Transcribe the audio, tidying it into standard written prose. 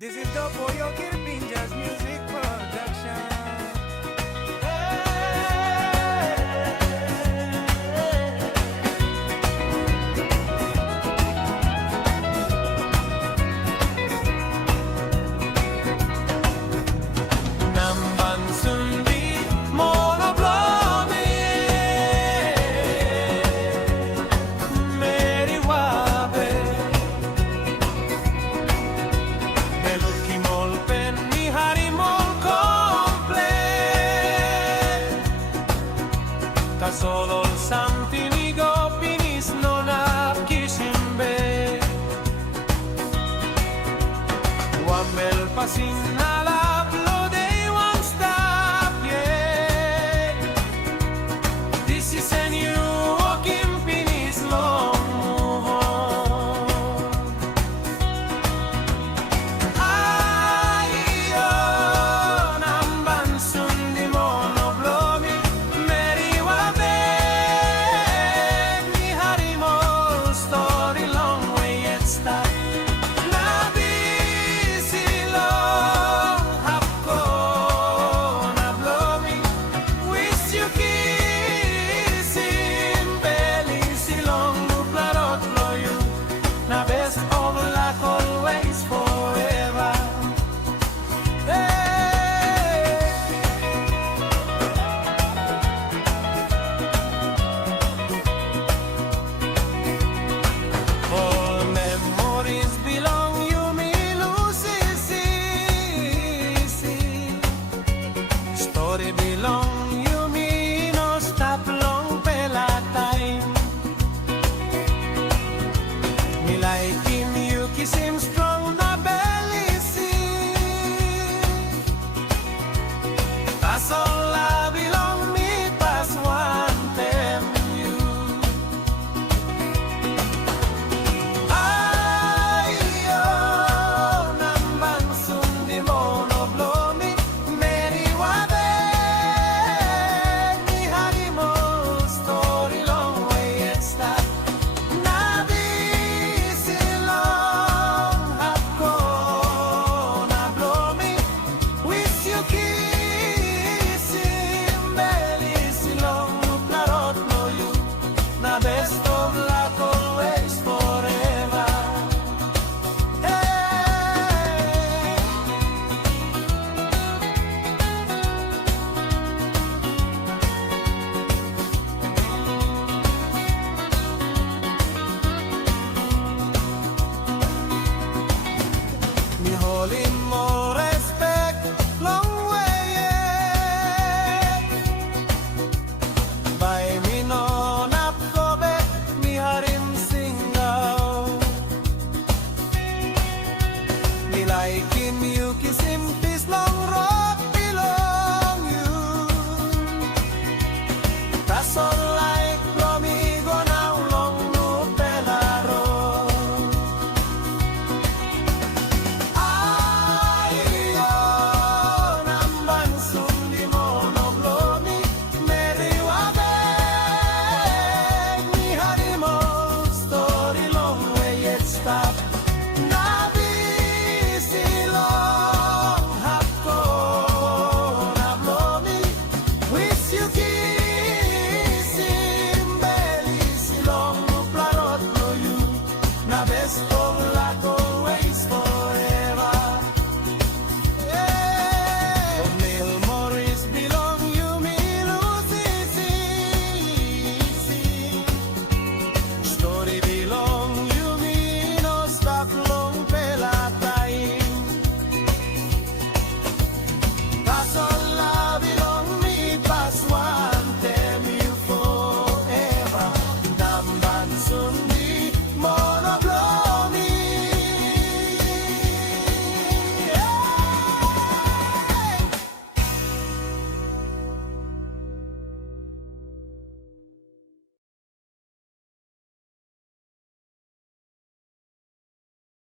This is the Boyo Kirpinja's music production. Namban sundi mono blomi Meri Wabag Belki mol penni hari mol complet Ta solo il santinigo pinis non akishimbe Wambel pasin alaplo they won't stop yet This is a new walking pinis long move on Ayo namban sundi mono blomi Meri Wabag mi harimo story long way yet start Now best of luck always forever. Hey. All memories belong you me Lucy. Story belong you me no stop long pela time. Me like him, you kiss him strong, na belly see. That's all I belong me, pass one them you. Ayo, namban sundi mono blomi, Meri Wabag, mi harimo story long way and start. Best of luck always forever. Hey. Me holy more respect, long way yet. By me no harim singaw Me like him, you kiss him, peace long road